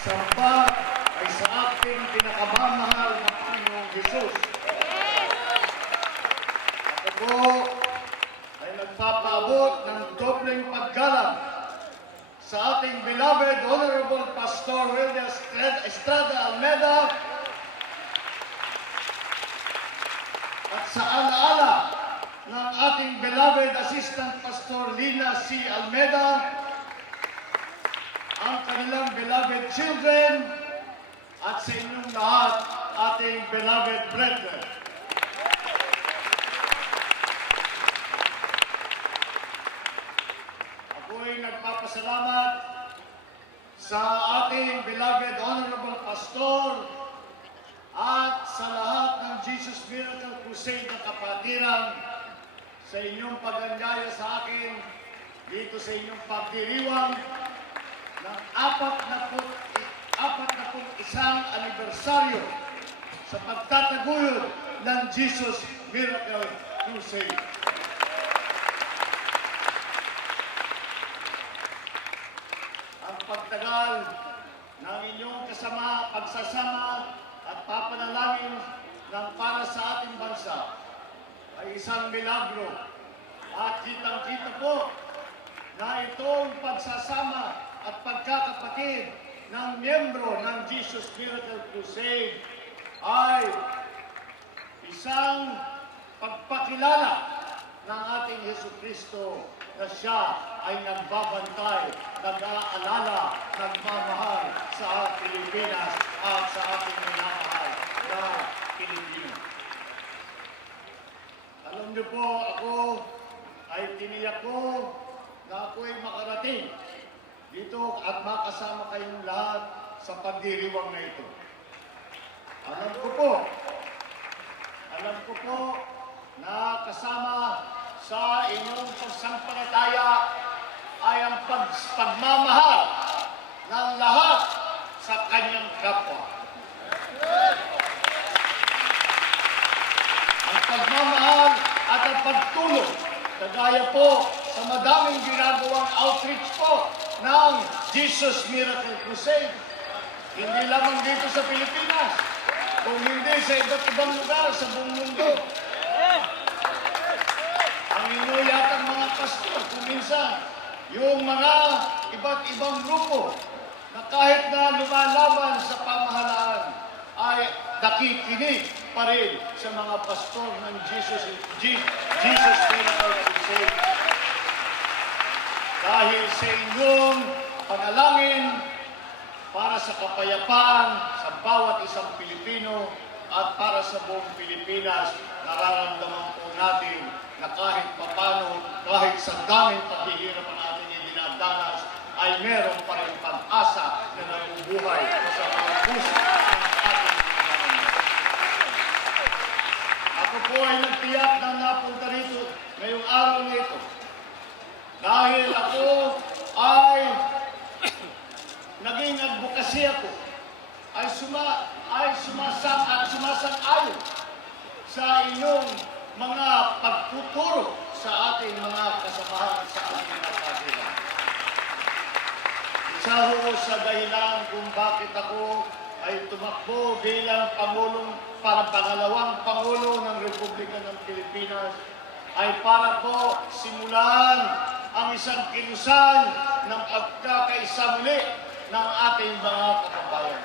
Samba ay sa ating pinakamamahal na Panginoong Jesus. Ako po ay nagpapaabot ng dobleng paggalang sa ating beloved Honorable Pastor William Estrada Almeda at sa alaala ng ating beloved Assistant Pastor Lina C. Almeda, ang kanilang beloved children, at sa inyong lahat, ating beloved brethren. Ako'y nagpapasalamat sa ating beloved Honorable Pastor at sa lahat ng Jesus Miracle Crusade na kapatiran sa inyong pag-anyaya sa akin dito sa inyong pagdiriwang ng 41 anibersaryo sa pagtataguyod ng Jesus Miracle Crusade. Ang pagtagal ng inyong pagsasama at papanalangin ng para sa ating bansa ay isang milagro at kitang-kita po na itong pagsasama at pagkakapatid ng miyembro ng Jesus Miracle Crusade ay isang pagpakilala ng ating Jesucristo na siya ay nagbabantay, nag-aalala, nagmamahal sa Pilipinas at sa ating minamahal na Pilipino. Alam niyo po, ako ay tiniyak ko na ako'y makarating dito at makasama kayong lahat sa pagdiriwang na ito. Alam ko po na kasama sa inyong pagsampalataya ay ang pagmamahal ng lahat sa kanyang kapwa. Ang pagmamahal at ang pagtulong, kagaya po sa madaming ginagawang outreach po ng Jesus Miracle Crusade. Hindi lamang dito sa Pilipinas, kung hindi sa iba't ibang lugar sa buong mundo. Ang inuyatang mga pastor, kung minsan, yung mga iba't ibang grupo na kahit na lumalaban sa pamahalaan ay nakikinig pa rin sa mga pastor ng Jesus Miracle Crusade. Dahil sa inyong panalangin para sa kapayapaan sa bawat isang Pilipino at para sa buong Pilipinas, nararamdaman po natin na kahit papano, kahit sa daming paghihirap ang ating idinadanas, ay meron pa rin pag-asa na nabubuhay sa mga puso ng ating Pilipinas. Ako po ay nagtiyak na napunta rito ngayong araw na ito. Dahil ako ay naging advokasya ko, ay sumasang-ayon sa inyong mga pagtuturo sa ating mga kasamahan sa ating kapatiran. Isa ho sa dahilan kung bakit ako ay tumakbo bilang pangalawang Pangulo ng Republika ng Pilipinas ay para po simulan ang isang kilusan ng pagkakaisa muli ng ating mga kababayan.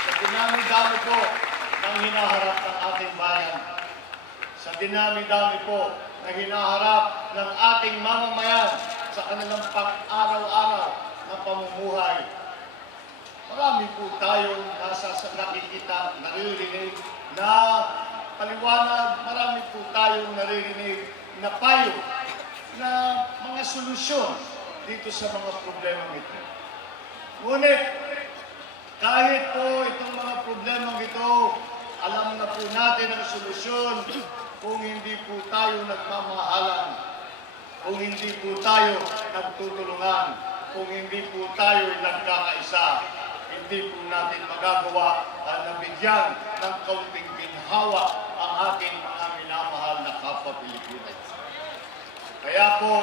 Sa dinami-dami po ng hinaharap ng ating bayan, sa dinami-dami po na hinaharap ng ating mamamayan sa kanilang pang-araw-araw na pamumuhay, marami po tayong nakikita, naririnig na paliwanag, marami po tayong naririnig na payo na mga solusyon dito sa mga problema ito. Ngunit, kahit po itong mga problema ito, alam na po natin ang solusyon kung hindi po tayo nagmamahalan, kung hindi po tayo nagtutulungan, kung hindi po tayo nagkakaisa, hindi po natin magagawa na bigyan ng kaunting ginhawa ang ating mga minamahal na kapwa Pilipino. Kaya po,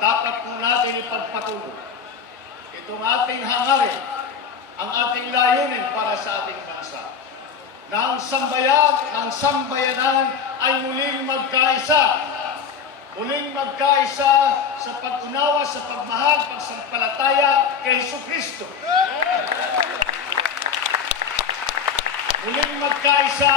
dapat po natin natin ipagpatuloy itong ating hangarin, ang ating layunin para sa ating bansa. Na ang sambayan, ang sambayanan ay muling magkaisa. Muling magkaisa sa pag-unawa, sa pagmahal, pagsampalataya kay Jesucristo. Muling magkaisa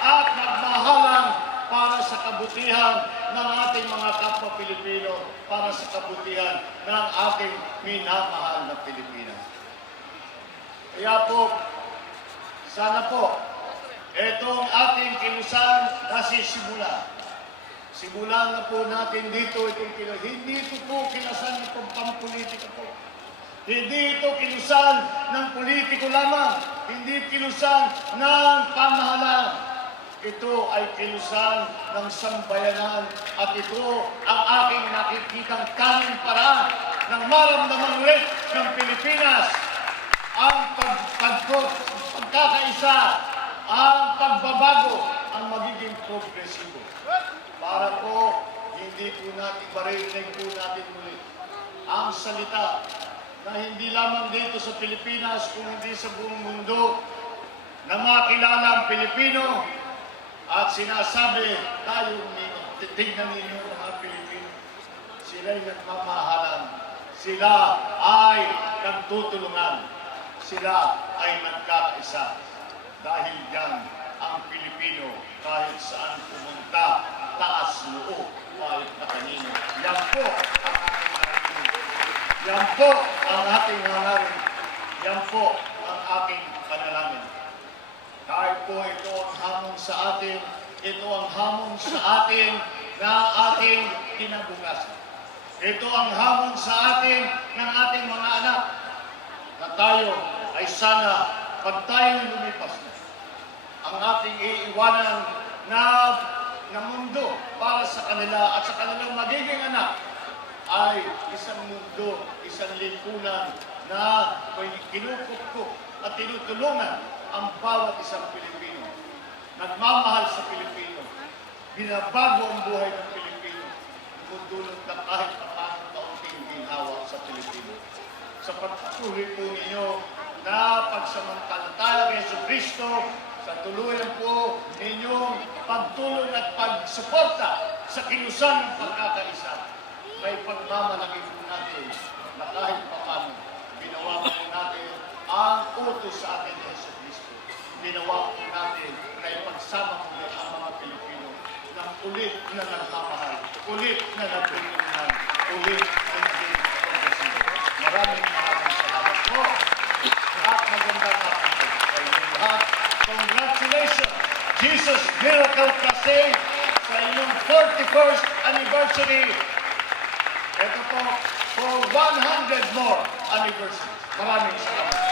at magmahalan para sa kabutihan ng ating mga kapwa Pilipino, para sa kabutihan ng ating minamahal na Pilipinas. Kaya po, sana po, itong ating kilusan nasisimula. Simulan na po natin dito itong kilusan. Hindi ito po kilusan itong pampolitika po. Hindi ito kilusan ng politiko lamang. Hindi kilusan ng pamahalaan. Ito ay kilusan ng sambayanan at ito ang aking nakikitang tanging paraan ng maramdamang ulit ng Pilipinas. Ang pagkakaisa, ang pagbabago, ang magiging progresibo. Para po, hindi po natin, marinig po natin muli ang salita na hindi lamang dito sa Pilipinas, kung hindi sa buong mundo, na makilala ang Pilipino at sinasabi tayo, tignan ninyo mga Pilipino, sila'y nagmamahalan, sila ay nagtutulungan, sila ay nagkakaisa. Dahil yan ang Pilipino kahit saan pumunta, taas loob, kahit na kanino. Yan po ang ating hangarin. Yan po ang ating hangarin. Yan po ang ating panalangin. Dahil po ito ang hamon sa atin, ito ang hamon sa atin na ating kinabukasan. Ito ang hamon sa atin ng ating mga anak na tayo ay sana pag tayo lumipas na, ang ating iiwanan na mundo para sa kanila at sa kanilang magiging anak ay isang mundo, isang lipunan na may kinukupkup at tinutulungan ang bawat isang Pilipino. Nagmamahal sa Pilipino. Binabago ang buhay ng Pilipino. Dumudulot na kahit paano kaunting ginhawa sa Pilipino. Sa pagpatuloy po ninyo na pagsamantala kay Jesucristo, sa tuluyan po ninyong pagtulong at pagsuporta sa kilusan ng pagkakaisa. May pagmamalaki po natin na kahit paano ginawa po natin ang utos sa atin ni Jesucristo. Ginawa po natin na ipagsama muli ang mga Pilipino ng ulit na nagmamahal, ulit na nagtulungan, ulit na naging progresibo. Maraming salamat po at magandang hapon po sa inyong lahat. Congratulations, Jesus Miracle Crusade sa inyong 41st anniversary. Ito po for 100 more anniversaries. Maraming salamat.